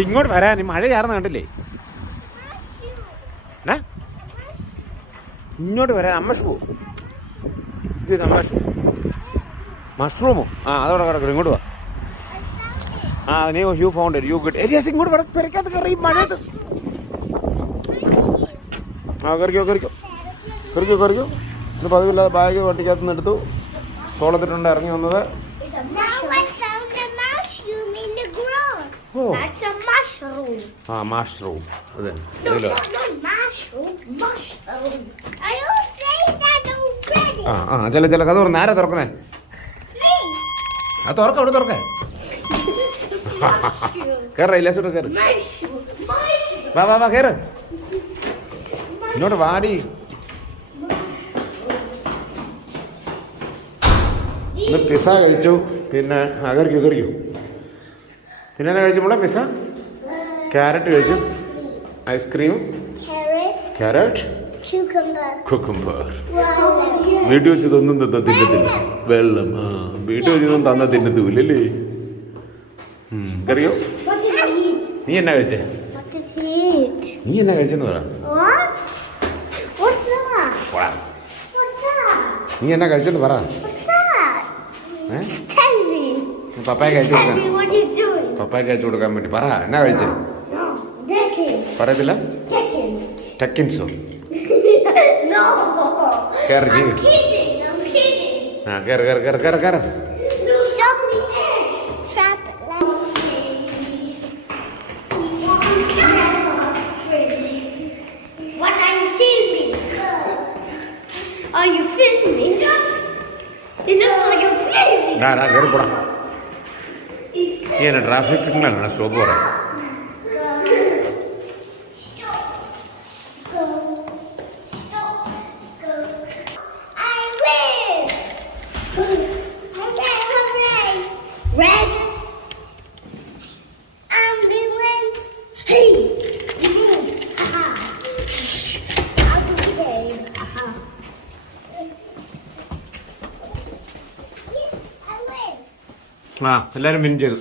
ഇങ്ങോട്ട് വരാൻ മഴ ചാർന്ന് കണ്ടില്ലേ? ഇങ്ങോട്ട് വരാൻ അമ്മ ഷൂ. ഇത് അമ്മ ഷൂ. മഷ്റൂമോ? ആ അതോടെ കിടക്കും. ഇങ്ങോട്ട് വാ. ആ നീ you found it. You good. Elias ഇങ്ങോട്ട് പെരക്കാത്ത കയറി മഴയത്ത്. ആ കറിക്കോ ഇന്ന് പതിവില്ലാതെ ബാഗ് വണ്ടിക്കകത്ത് നിന്ന് എടുത്തു. തോളത്തിട്ടുണ്ട് ഇറങ്ങി വന്നത്. ആ മഷ്റൂം. അതെ ആ ചില കഥ തുറന്ന് ആരാ തുറക്കുന്നേ? ആ തുറക്ക അവിടെ തുറക്ക. കയറ ഇല്ലാസോട്ട് കയറ്. വാ കയറ്. ഇങ്ങോട്ട് വാടി. ഇന്ന് പിസ്സ കഴിച്ചു. പിന്നെ കറിക്കോ പിന്നെ എന്നാ കഴിച്ചപ്പോളെ? പിസ്സ, ക്യാരറ്റ് കഴിച്ചു, ഐസ്ക്രീം, ക്യാരറ്റ്, കുക്കുംബർ. വീട്ടിൽ വെച്ച് ഇതൊന്നും തിന്നത്തില്ല. വെള്ളം. ആ വീട്ടിൽ വെച്ച് ഇതൊന്നും തന്ന തിന്നത്തൂല്ലേ? കറിയോ? നീ എന്നാ കഴിച്ചേ? കഴിച്ചെന്ന് പറ. നീ എന്നാ കഴിച്ചെന്ന് പറ. പപ്പായ്ക്ക് അയച്ചു കൊടുക്കാൻ വേണ്ടി പറ. എന്നാ കഴിച്ചേ? പറയത്തില്ല. ടെക്കിൻസോ? കയറി. ആ കയറി. Are you filming? It looks like you're filming. കയറി പോടാ. ഈ എന്നാ ട്രാഫിക് സിഗ്നലാണ് സ്റ്റോപ്പ് പറയാം. Red ambulance. Hey, you move. Haha. Out of the game. Haha. ആ എല്ലാവരും വിൻ ചെയ്തു.